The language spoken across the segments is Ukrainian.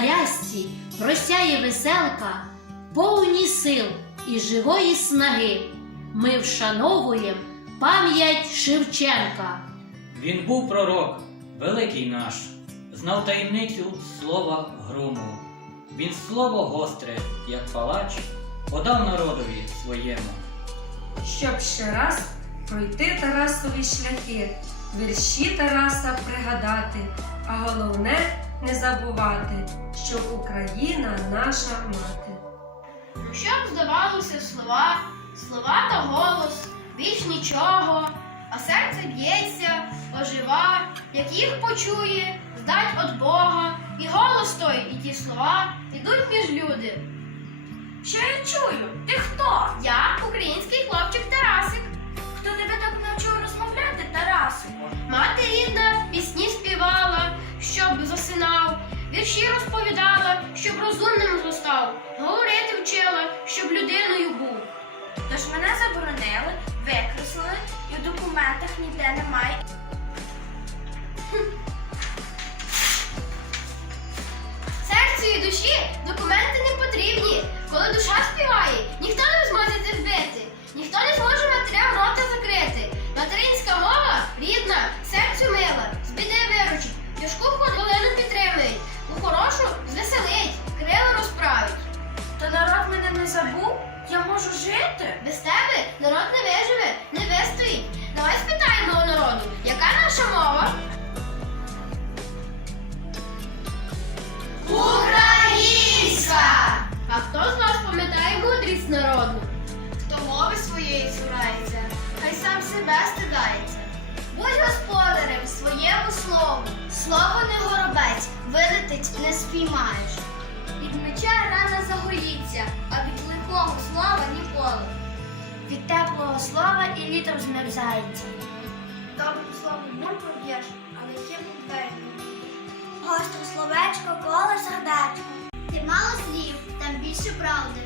рясці просяє веселка, повні сил і живої снаги. Ми вшановуємо пам'ять Шевченка. Він був пророк, великий наш, знав таємницю слова грому. Він слово гостре, як палач, подав народові своєму. щоб ще раз пройти Тарасові шляхи, вірші Тараса пригадати, а головне не забувати, що Україна наша мати. Щоб здавалося слова, слова та голос, більш нічого, а серце б'ється, ожива, як їх почує, здать від Бога, і голос той, і ті слова ідуть між люди. Що я чую? Ти хто? Я український хлопчик Тарасик. Щоб розумним зростав, говорити вчила, щоб людиною був. Тож мене заборонили, викреслили, і в документах ніде немає. Серцю і душі документи не потрібні. Коли душа співає, ніхто не зможе це збити, ніхто не зможе матерям рота закрити. Забув, я можу жити. Без тебе народ не виживе, не вистоїть. Давай спитаємо у народу, яка наша мова? Українська! А хто з вас пам'ятає мудрість народну? Хто мови своєї цурається, хай сам себе стидається. Будь господарем своєму слову. Слово не горобець, вилетить не спіймаєш. Від меча рана загоїться, а від лихого слова ніколи. Від теплого слова і літом змерзається. Добрим словом мур проб'єш, а лихим двері. Гостре словечко, коле сердечко. Ти мало слів, там більше правди.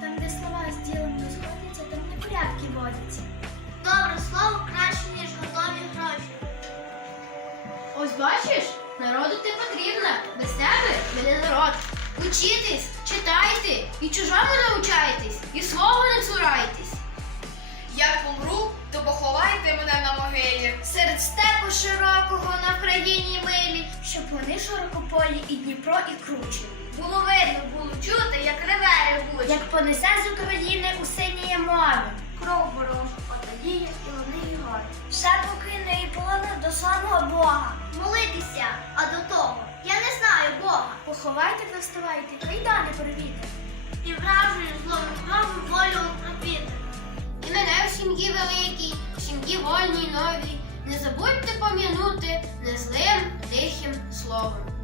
Там, де слова з ділом не сходяться, там непорядки водяться. Добре слово краще, ніж готові гроші. Ось бачиш, народу ти потрібна. Без тебе не. Учітесь, читайте, і чужому навчайтесь, і свого не цурайтесь. Як помру, то поховайте мене на могилі. Серед степу широкого на країні милі, Щоб вони широкополі і Дніпро, і кручі. було видно, було чути, як реве ревуть. Як понесе з України у синіє море. Кров ворожу, Бога. Поховайте та вставайте, кайдани порвіте. І вражую злому кров'ю волю пропіти. І мене в сім'ї великій, в сім'ї вольній новій. Не забудьте пом'янути незлим тихим словом.